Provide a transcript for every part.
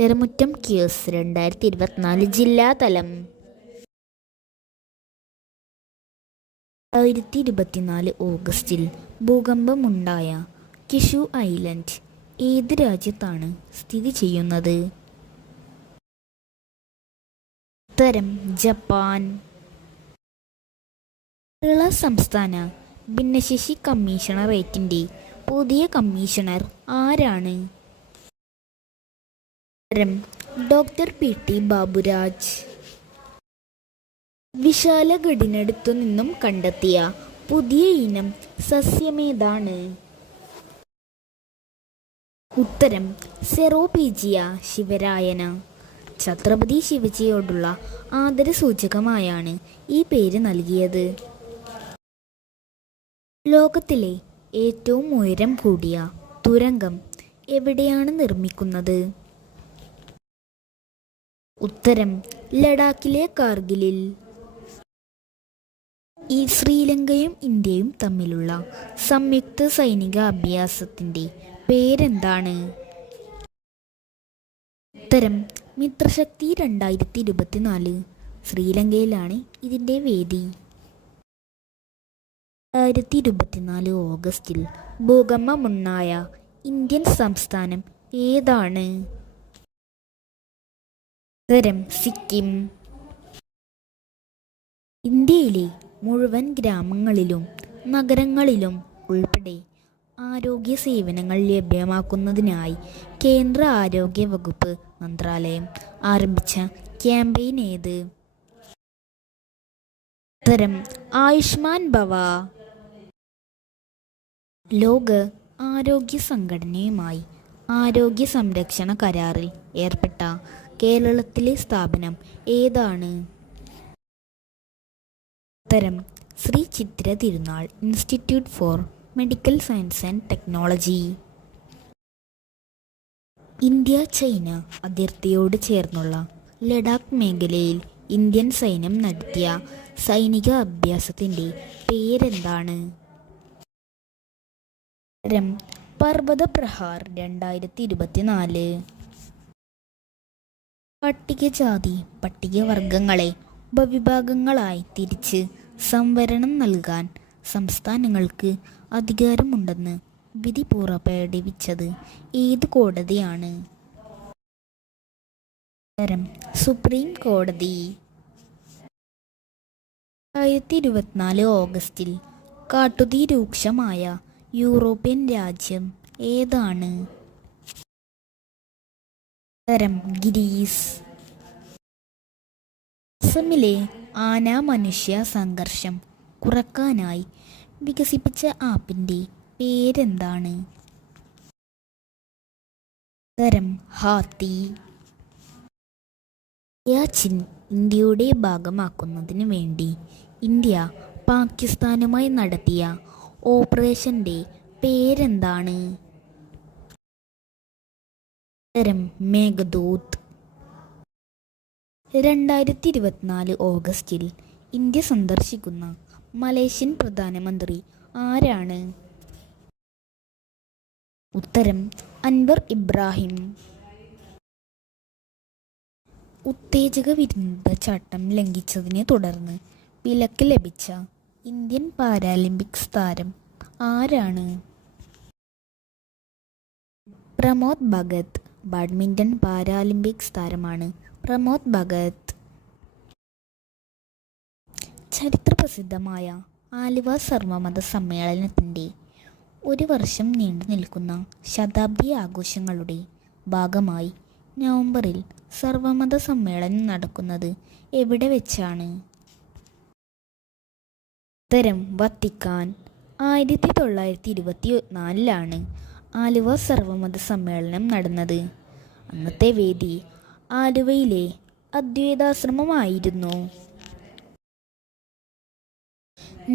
ചെറുമുറ്റം quiz 2024 ജില്ലാതലം. 2024 ഓഗസ്റ്റിൽ ഭൂകമ്പമുണ്ടായ കിഷു island ഏത് രാജ്യത്താണ് സ്ഥിതി ചെയ്യുന്നത്? ഉത്തരം ജപ്പാൻ. കേരള സംസ്ഥാന ഭിന്നശേഷി കമ്മീഷണറേറ്റിന്റെ പുതിയ കമ്മീഷണർ ആരാണ്? ഉത്തരം ഡോക്ടർ പി.ടി. ബാബുരാജ്. വിശാലഗഡിനടുത്തു നിന്നും കണ്ടെത്തിയ പുതിയ ഇനം സസ്യമേതാണ്? ഉത്തരം സെറോപീജിയ ശിവരായന. ഛത്രപതി ശിവജിയോടുള്ള ആദരസൂചകമായാണ് ഈ പേര് നൽകിയത്. ലോകത്തിലെ ഏറ്റവും ഉയരം കൂടിയ തുരങ്കം എവിടെയാണ് നിർമ്മിക്കുന്നത്? ഉത്തരം ലഡാക്കിലെ കാർഗിലിൽ. ഈ ശ്രീലങ്കയും ഇന്ത്യയും തമ്മിലുള്ള സംയുക്ത സൈനിക അഭ്യാസത്തിന്റെ പേരെന്താണ്? ഉത്തരം മിത്രശക്തി 2024. ശ്രീലങ്കയിലാണ് ഇതിന്റെ വേദി. 2024 ഓഗസ്റ്റിൽ ഭൂകമ്പമുണ്ടായ ഇന്ത്യൻ സംസ്ഥാനം ഏതാണ്? ഉത്തരം സിക്കിം. ഇന്ത്യയിലെ മുഴുവൻ ഗ്രാമങ്ങളിലും നഗരങ്ങളിലും ഉൾപ്പെടെ ആരോഗ്യ സേവനങ്ങൾ ലഭ്യമാക്കുന്നതിനായി കേന്ദ്ര ആരോഗ്യ വകുപ്പ് മന്ത്രാലയം ആരംഭിച്ച ക്യാമ്പയിൻ ഏത്? ഉത്തരം ആയുഷ്മാൻ ഭവ. ലോക ആരോഗ്യ സംഘടനയുമായി ആരോഗ്യ സംരക്ഷണ കരാറിൽ ഏർപ്പെട്ട കേരളത്തിലെ സ്ഥാപനം ഏതാണ്? ഉത്തരം Sree Chitra Thirunal institute for medical science and technology. India China അതിർത്തിയോട് ചേർന്നുള്ള ലഡാക്ക് മേഖലയിൽ ഇന്ത്യൻ സൈന്യം നടത്തിയ സൈനിക അഭ്യാസത്തിന്റെ പേരെന്താണ്? ഉത്തരം പർവ്വത പ്രഹാർ 2024. പട്ടികജാതി പട്ടികവർഗങ്ങളെ ഉപവിഭാഗങ്ങളായി തിരിച്ച് സംവരണം നൽകാൻ സംസ്ഥാനങ്ങൾക്ക് അധികാരമുണ്ടെന്ന് വിധി പുറപ്പെടുവിച്ചത് ഏത് കോടതിയാണ്? ഉത്തരം സുപ്രീം കോടതി. 2024 ഓഗസ്റ്റിൽ കാട്ടുതീ രൂക്ഷമായ യൂറോപ്യൻ രാജ്യം ഏതാണ്? ഉത്തരം ഗ്രീസ്. അസമിലെ ആന മനുഷ്യ സംഘർഷം കുറക്കാനായി വികസിപ്പിച്ച ആപ്പിന്റെ പേരെന്താണ്? ഉത്തരം ഹാത്തി. സിയാച്ചിൻ ഇന്ത്യയുടെ ഭാഗമാക്കുന്നതിന് വേണ്ടി ഇന്ത്യ പാകിസ്ഥാനുമായി നടത്തിയ ഓപ്പറേഷന്റെ പേരെന്താണ്? ഉത്തരം മേഘദൂത്. 2024 ഓഗസ്റ്റിൽ ഇന്ത്യ സന്ദർശിക്കുന്ന മലേഷ്യൻ പ്രധാനമന്ത്രി ആരാണ്? ഉത്തരം അൻവർ ഇബ്രാഹിം. ഉത്തേജക വിരുദ്ധ ചട്ടം ലംഘിച്ചതിനെ തുടർന്ന് വിലക്ക് ലഭിച്ച ഇന്ത്യൻ പാരാലിമ്പിക്സ് താരം ആരാണ്? പ്രമോദ് ഭഗത്. ബാഡ്മിൻ്റൺ പാരാലിമ്പിക്സ് താരമാണ് പ്രമോദ് ഭഗത്. ചരിത്രപ്രസിദ്ധമായ ആലുവ സർവമത സമ്മേളനത്തിൻ്റെ ഒരു വർഷം നീണ്ടു നിൽക്കുന്ന ശതാബ്ദി ആഘോഷങ്ങളുടെ ഭാഗമായി നവംബറിൽ സർവമത സമ്മേളനം നടക്കുന്നത് എവിടെ വെച്ചാണ്? ഉത്തരം വത്തിക്കാൻ. 1924 ആലുവ സർവമത സമ്മേളനം നടന്നത്. അന്നത്തെ വേദി ആലുവയിലെ അദ്വൈതാശ്രമമായിരുന്നു.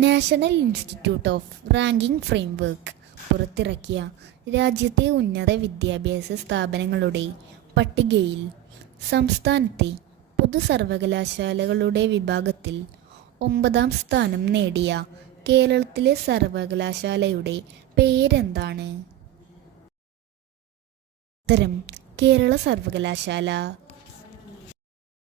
National institute of ranking framework പുറത്തിറക്കിയ രാജ്യത്തെ ഉന്നത വിദ്യാഭ്യാസ സ്ഥാപനങ്ങളുടെ പട്ടികയിൽ സംസ്ഥാനത്തെ പൊതു സർവകലാശാലകളുടെ വിഭാഗത്തിൽ 9ാം സ്ഥാനം നേടിയ കേരളത്തിലെ സർവകലാശാലയുടെ പേരെന്താണ്? ഉത്തരം കേരള സർവകലാശാല,